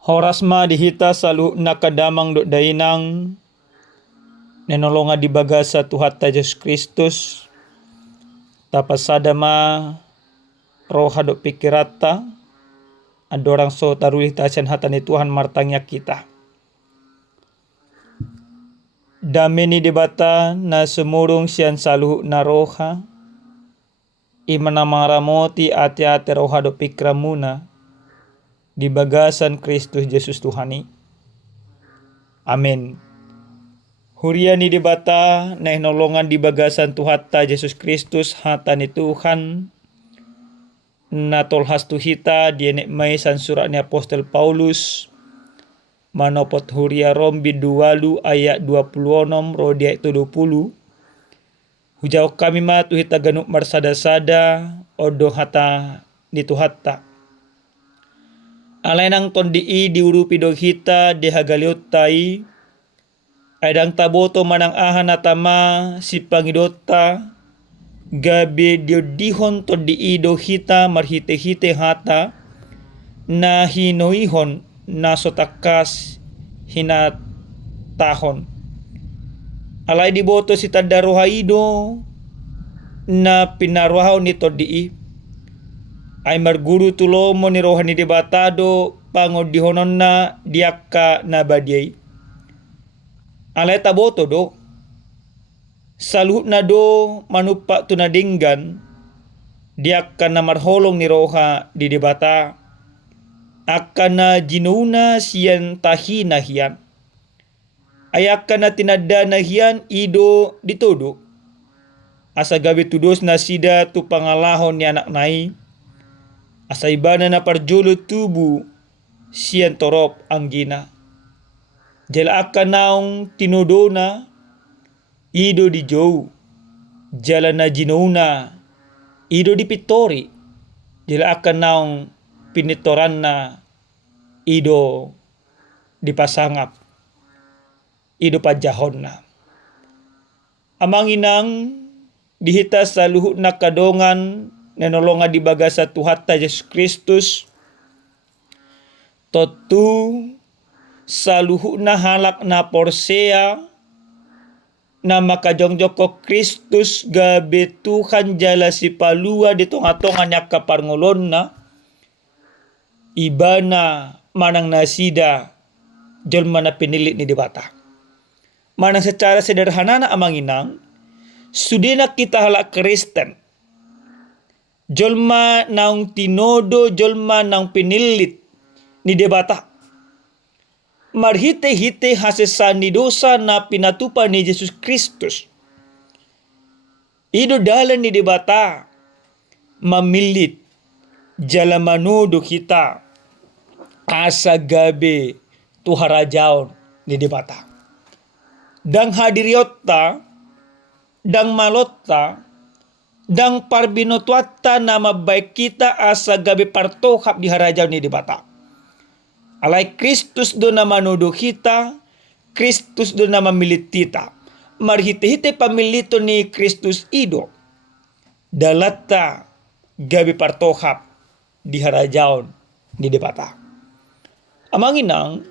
Horasma dihita salu nakadamang do dainang nenolonga di bagasa Tuhan Yesus Kristus tapasada ma roha do pikirata adorang so tarulih tasan hatani Tuhan martangnya kita. Dameni debata na sumurung sian saluhu na roha imana maramoti ati-ati roha do pikramuna di bagasan Kristus Yesus Tuhani. Amin. Huriani debata na nolongan di bagasan Tuhan Yesus Kristus hatani Tuhan na tolhas tuhita dienek mai san surat ni Apostel Paulus manopot huria rombi 2 ayat 26 rodia itu 20. Hujau kami ma tuhita ganuk marsada-sada odo hata ni tuhatta. Alainang tondii diurupi do hita dehagaliutai aidang taboto manang ahan atama si pangidota gabe diodihon tondii do hita marhite-hite hata na hinoihon na sotakas hinatahon. Alay diboto si tadarohaido na pinaruhaw ni tondii ay marguru tulomo ni rohani debatado pangodihonon na diakka na badiyay. Alay taboto do saluhut na do manupa tunadinggan diakka na marholong ni roha di debata akan na jinuna siyan tahina hiyan ayakan na tinada na hiyan ido ditodo asa gabi tudos na sida tu pangalahon ni anak nai asa ibana na parjolo tubu siyan torop ang gina jala akan naong tinodona ido di jou jala na jinuna ido di pitori jala akan naong pinitoran na ido di pasangap ido pajahon na amanginang dihita sa luhut na kadongan nenolonga di bagasa Tuhan Yesus Kristus totu sa luhut na halak na porsea na makajongjok ko Kristus gabe Tuhan jala si palua di tonga-tonga niya kaparngolon na ibana manang nasida jolma na pinilit ni debata. Manang secara sederhana na amanginang sudina kita halak Kristen jolma naung tinodo jolma naung pinilit ni debata marhite-hite hasesan ni dosa na pinatupa ni Yesus Kristus ido dalan ni debata mamilit jala manudo kita asa gabe tuharajaon ni debata dang hadiriotta dang malotta dang parbinotwata na mabaik kita asa gabe partohap di harajaon ni debata alay Kristus do na manudo kita Kristus do na mamilit kita marhite-hite pamilito ni Kristus ido dalata gabe partohap di harajaon ni debata. Amanginang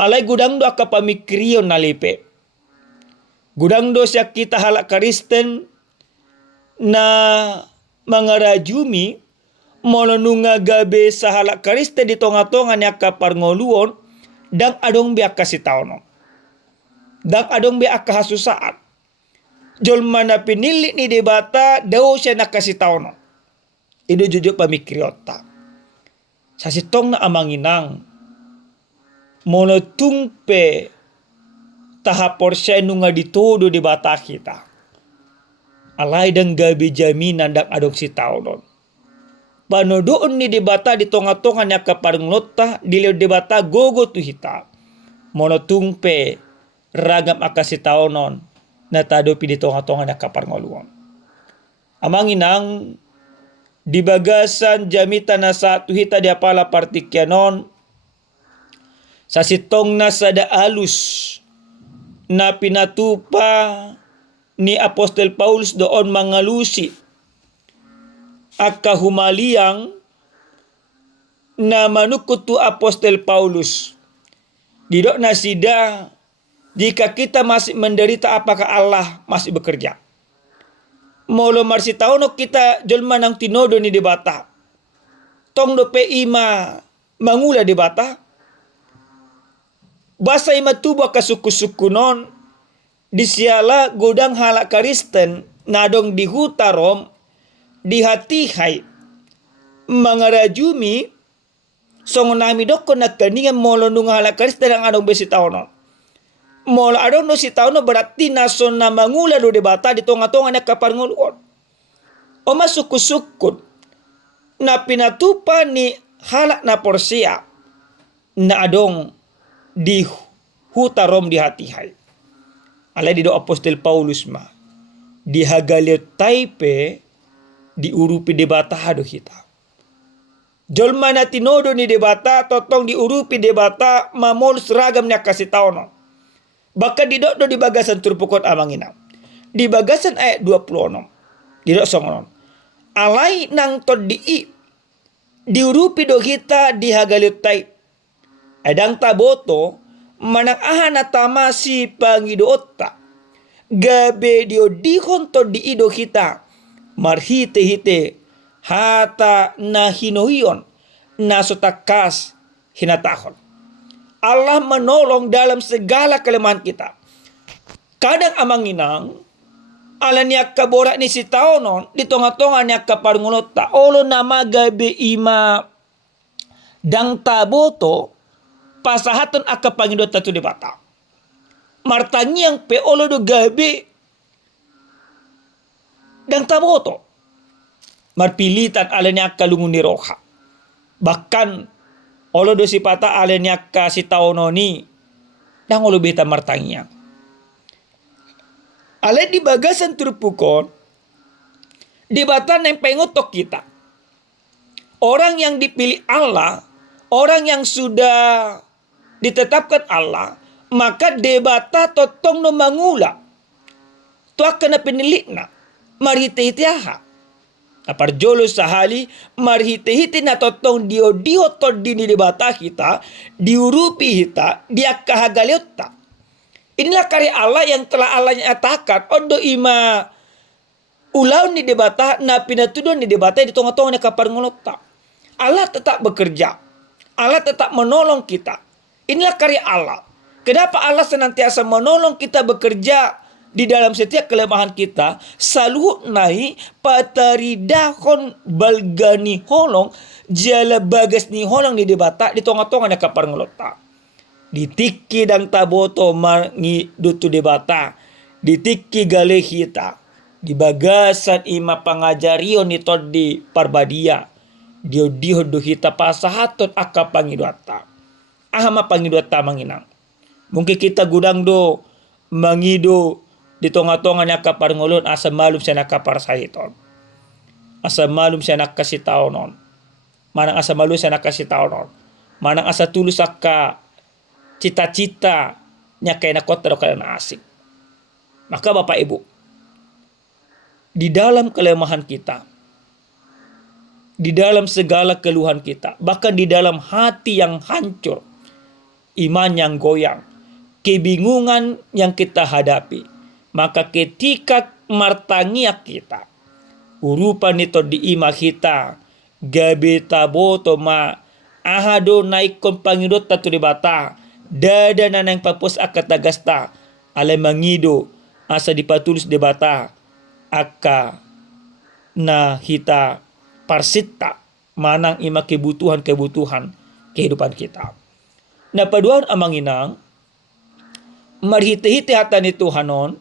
alay gudang do aka pamikriyon nalipe. Gudang do siya kita halak Kristen na mga rajumi molonunga gabe sa halak Kristen di tonga-tonga niya kaparngoluon dang adong biak kasitaono. Dang adong biak kahasusaat. Jolma na pinili ni debata daw siya nakasitaono. Ido jujur pamikriyota. Sa sitong na amanginang monotungpe tahapor siya nunga ditodo di bata kita. Alay dang gabi jaminan dang adong sitaonon. Panodoon ni debata di tonga-tonga niya kaparenglota diliw debata gogo tuhita. Monotungpe ragam akasitaonon na tadopi di tonga-tonga niya kaparengoluon. Amanginang di bagasan jamita na sa tuhita di apala partikyanon sa sitong na sada alus na pinatupa ni Apostel Paulus doon mangalusi at kahumaliang na manukutu apostol Paulus. Didok nasida, jika kita masih menderita, apakah Allah masih bekerja? Molo marsi tauno kita jelma nang tinodo ni debata. Tong do pe ima mangula debata. Basa ima tuba ka suku-suku non. Disiala godang halak Kristen nadong di hutarom di hati hai mangarajumi songonami doko na kaningan molo nung halak Kristen ang adong besi tauno. Molo adong no si tauno berarti nason na mangula do debata di tonga-tonga na kaparngulon. O masukut-sukut na pinatupa ni halak na porsia na adong di hutarom di hati hai. Alay di do apostol Paulus ma di hagalio taipe di urupi debata hado kita. Jolma na tinodo ni debata totong di urupi debata mamol seragam nya kasih tauno. Bahkan di do di bagasan turpukot amangina. Di bagasan ayat 26. Di do songonon. Alay nang todii di urupi do kita di hagalio taip. Adang taboto manang ahana tamasi pangidoota. Gabe dio dihon to di ido kita. Marhite-hite hata na hinohion na sotakas hinatahon. Allah menolong dalam segala kelemahan kita. Kadang amanginang ala niya kabora ni si taonon di tonga-tonga niya kaparngulota. Olo nama gabe ima dang taboto pasahaton aka pangidot tatu di bata. Martangi yang pe olo do gabe dang taboto. Marpilitan alanya kalungun ni roha. Bahkan olo do sipata alanya ka si taononi dang olo beta martangi. Ale di bagasan turpukon di bata neng pengotok kita. Orang yang dipilih Allah, orang yang sudah ditetapkan Allah, maka debata totong no mangula. Tua kena penilikna. Marhite-hitiaha. Apar jolo sahali marhite-hiti na totong dio to dini debata kita, diurupi kita, dia kahagaliota. Inilah karya Allah yang telah Allah nyatakan. Odo ima ulaw ni debata na pinatudon ni debata di tonga-tonga na kaparngolota. Allah tetap bekerja. Allah tetap menolong kita. Inilah karya Allah. Kenapa Allah senantiasa menolong kita bekerja di dalam setiap kelemahan kita? Saluh nai pataridahon balgani holong jala bagas ni holong di debata di tonga-tonga na kaparngolota. Ditiki dang taboto mangi dutu debata. Ditiki gale hita. Di bagasan ima pangajarion ito di parbadia. Dio do hita pasahaton aka pangidwata. Ahama pangidwata manginang. Mungkin kita gudang do mangido di tonga-tonga niya kaparngulon asa malum siya nakaparsahiton. Asa malum siya nakasitaonon. Manang asa malum siya nakasitaonon. Manang asa tulus aka cita-cita niya kaya nakota do kaya naasik. Maka Bapak Ibu, di dalam kelemahan kita, di dalam segala keluhan kita, bahkan di dalam hati yang hancur, iman yang goyang, kebingungan yang kita hadapi, maka ketika martangia kita, urupan itu di ima kita, gabe taboto ma ahado naikon pangidot tatu di bata, dada nanang papos akatagasta, ale mangido asa dipatulis di bata, aka na hita parsita manang ima kebutuhan kehidupan kita. Na paduan amanginang marhite-hite hatan ni Tuhanon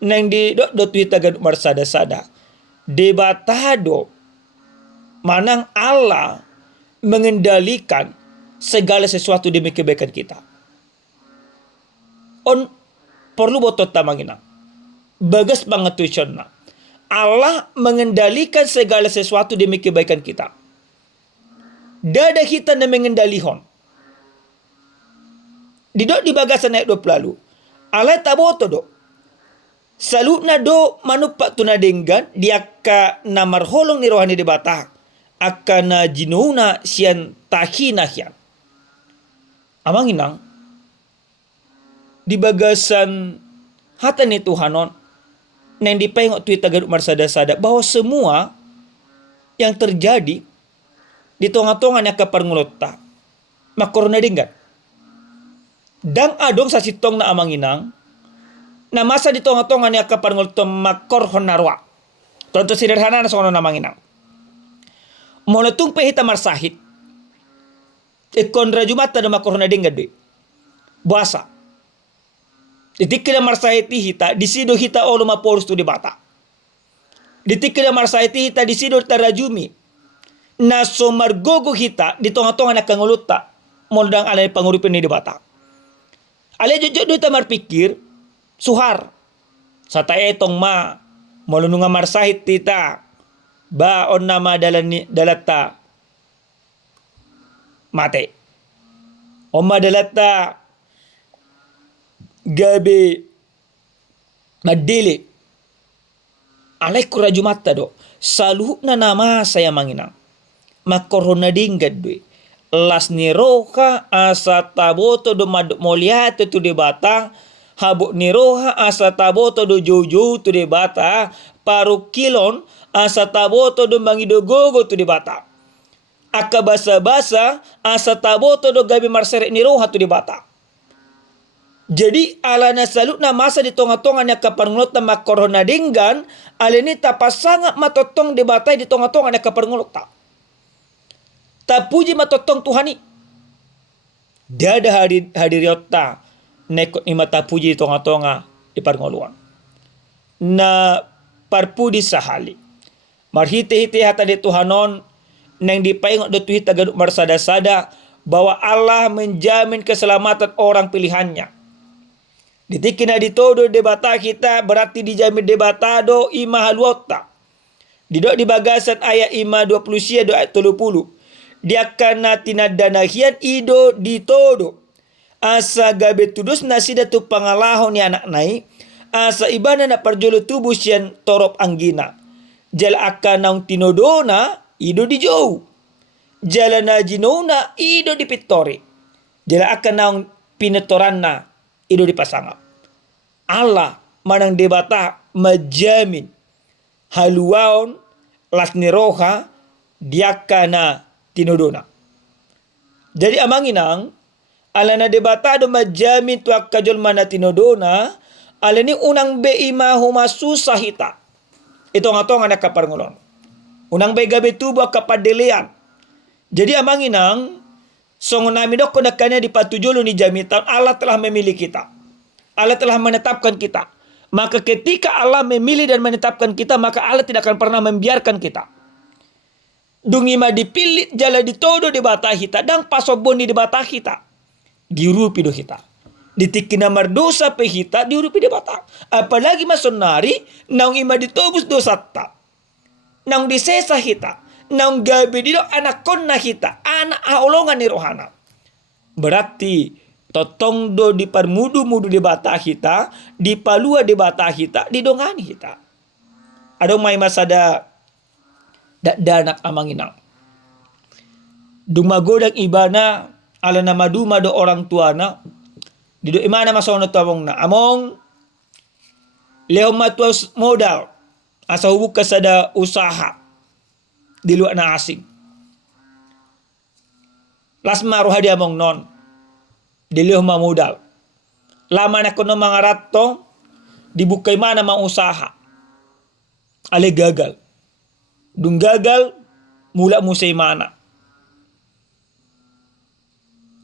nang di do tuita gad marsada-sada debatado manang Allah mengendalikan segala sesuatu demi kebaikan kita. On perlu botot tamanginang bagas pangatuisyon na Allah mengendalikan segala sesuatu demi kebaikan kita. Dada kita na mengendalihon. Didok di bagasan ayat 20 lalu. Allah taboto do. Saluna do manupak tunadenggan dia ka namarholong ni rohani debata. akana jinuna sian tahina hian. Amang inang di bagasan hatan ni Tuhanon nang dipengok tu tagaduk marsada-sada bahwa semua yang terjadi di tonga-tonga na kaparngulota makorna dinggat. Dang adong sa sitong na amang inang na masa di tonga-tonga ni kaparngulota makorhon narwa. Contoh sederhana na sono namang inang. Molatung pehita marsahit. Ikon rajumata na makorhon na dinggat be. Buasa. Ditikila marsahiti hita, disido hita olo maporus tu dibata. Ditikila marsahiti hita, disido tarajumi. Na somargogo hita, di tonga-tonga na kanguluta, moldang alay panguripin ni dibata. Alay jojo ta marpikir, suhar. Sa taetong ma, molununga marsahit tita, baon nama dalata, mate. Oma dalata, gabi madili alay kuraju mata do saluh na nama saya manginang makorona dinggad do las ni roha asa taboto do maduk moliate tu de bata habuk ni roha asa taboto do jojo tu de bata paru kilon asa taboto do mangido gogo tu de bata aka basa-basa asa taboto do gabi marseret ni roha tu de bata. Jadi alana salutna masa di tonga-tonga nya kaparngulot na makorona dinggan alini tapasanga matotong debatay di tonga-tonga nya kaparngulot ta. Tapuji matotong Tuhani. Dada hadiriota nekot ima tapuji di tonga-tonga di parnguluan. Na parpudi sahali. Marhite-hite hata di Tuhanon neng dipaingok do tuhita gaduk marsada-sada bahwa Allah menjamin keselamatan orang pilihannya. Ditikina ditodo debata kita berarti dijamin debatado ima haluota. Didok di bagasan ayat ima 20 sia do ayat 30. Dia kana tinadana hian ido ditodo. Asa gabe tudus nasida tu pangalahon ni anak nai. Asa ibana na parjolo tubuh sian torop anggina. Jala akanang tinodona ido dijou. Jala na jinona ido dipitori. Jala akanang pinetoranna ido dipasangap. Allah manang debata majamin haluaon lasni roha diakana tinodona. Jadi amanginang alana debata do majamin tuak kajol mana tinodona alani unang be ima huma susahita. Ito nga to nga nakaparngulon. Unang be gabi tubo kapadelian. Jadi amanginang songo namin doko nakanya di patujulo ni jamitan Allah telah memilih kita. Allah telah menetapkan kita. Maka ketika Allah memilih dan menetapkan kita, maka Allah tidak akan pernah membiarkan kita. Dungima dipilih jala ditodo di bata kita dan pasoboni di bata kita. Diurupi do kita. Ditikina mardosa pe kita diurupi di bata. Apalagi masonari naung ima ditobus dosa ta. Naung disesa kita. Naung gabi dido anak konna kita. Anak aolongan ni rohana. Berarti totong do di parmudu-mudu di bata kita, di palua di bata kita, di dongani kita. Adong may masada danak amanginang. Dumagodang ibana ala na maduma do orang tuana, di do imana masono tawong na among lehom matuas modal asa hubuk kasada usaha di luar na asing. Lasma rohadi among non dilih modal. Lama na kuno mga rato, dibukay mana mga usaha. Ale gagal. Dung gagal, mula mo sa mana.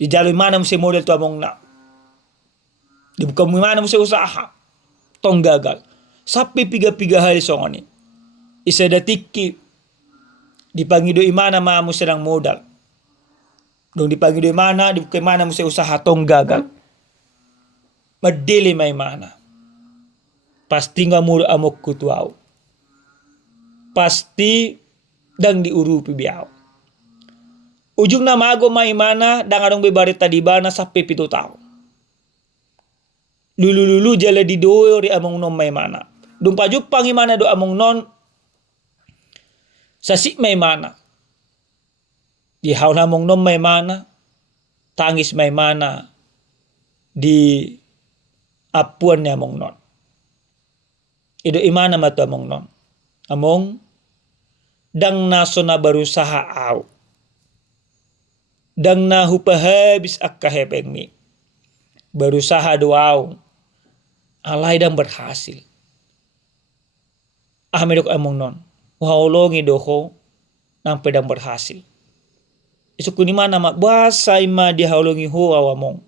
Dijaloy mana mo sa modal to among na. Dibukay mo mana mo sa usaha. Tong gagal. Sapi piga-piga hali songoni. Isa datiki. Dipangido imana mga mo silang modal. Dong dipanggil di mana, di mana mo sa usaha tong gagal. Madili may mana. Pasti nga muro amok kutuaw. Pasti dang diurupi biaw. Ujung na mago may mana, dang adong bebarita di bana sa pipito tao. Lulu jala di doyo ri among non may mana. Dung pajupang imana do among non, sa si may mana. Di hauna mong nom may mana, tangis may mana, di apuan niya mong non. Ido imana mato among non. Among dang naso na berusaha au. Dang na hupahabis akka hepeng mi. Berusaha doau. Alay dang berhasil. Ahmedok among non. Uhaolongi doho nang pedang berhasil. Isuk ni mana mak basa ima dihaolongi ho awamong.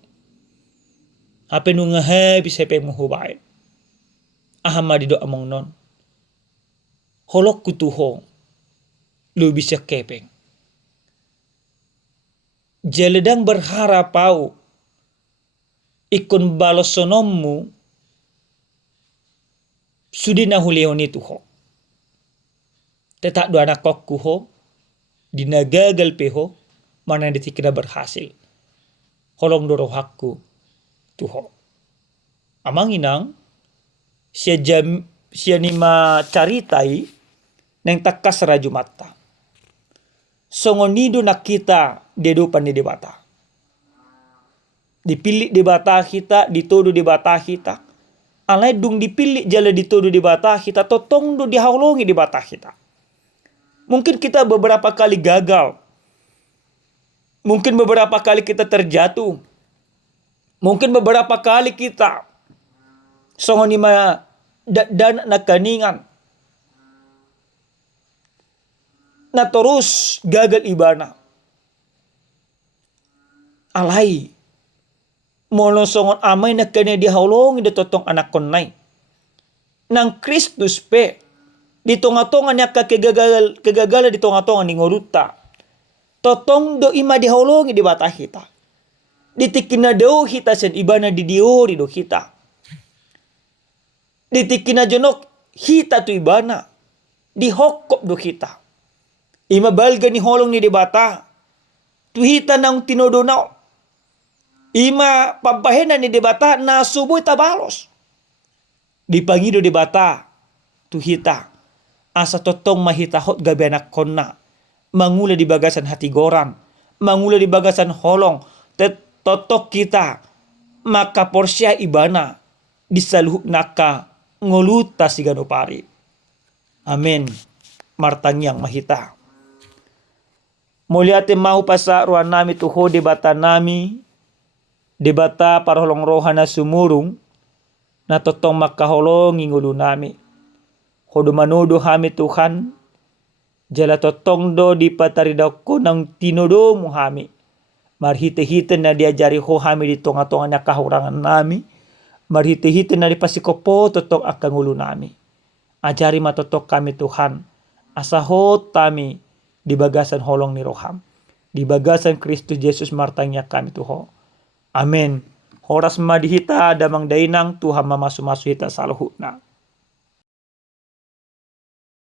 Apa nu ngahabis hepeng mo hubae. Ahama dido among non. Holok kutuho. Lu bisa kepeng. Jeledang berharap au. Ikon balos sonommu. Sudi na huleoni tuho. Tetak dua anak kokku ho. Dinagagal peho. Mana ditikira berhasil. Holong doro hakku tuho. Amang inang. Siya nima caritai. Neng takas raju mata. Songonido nak kita dedupan di debata. Dipilih di bata kita, dituduh di bata kita. Alai dung dipilih jala dituduh di bata kita, totong do dihaulongi di bata kita. Mungkin kita beberapa kali gagal. Mungkin beberapa kali kita terjatuh. Mungkin beberapa kali kita songonima dan nakaningan. Na terus gagal ibana. Alai. Molo songon amay na kanya dihaulong ida totong anak konay. Nang Kristus pe. Ditonga-tonga niya kegagalan ditonga-tonga ni ngoruta. Totong do ima dihaulong di bata kita. Ditikina do kita sen ibana di diori do kita. Ditikina jonok hita tu ibana. Dihokop do kita. Ima balga ni holong ni debata. Tuhita nang tinodo nao. Ima pampahena ni debata na subuh tabalos. Dipangido debata. Tuhita. Asa totong mahita hot gabi anak konna. Mangula di bagasan hati gorang. Mangula di bagasan holong. Totok kita. Maka porsya ibana. Disaluh naka. Ngoluta si ganopari. Amin. Martang yang mahita. Muliate mahu pasa ruan nami tuho debata nami. Debata parholong rohana sumurung. Na totong makaholong ngulu nami. Hodo manudo hami Tuhan. Jala totong do di pataridako ng tinodo mo hami. Marhite-hite na diajari ho hami di tonga-tonga na kahurangan nami. Marhite-hite na di pasikopo totong akangulo nami. Ajari matotok kami Tuhan. Asahot kami di bagasan holong ni roham. Di bagasan Kristus Yesus martangnya kami tuho. Amin. Horas madihita damang dainang Tuhan mamasu-masu hita saluhutna.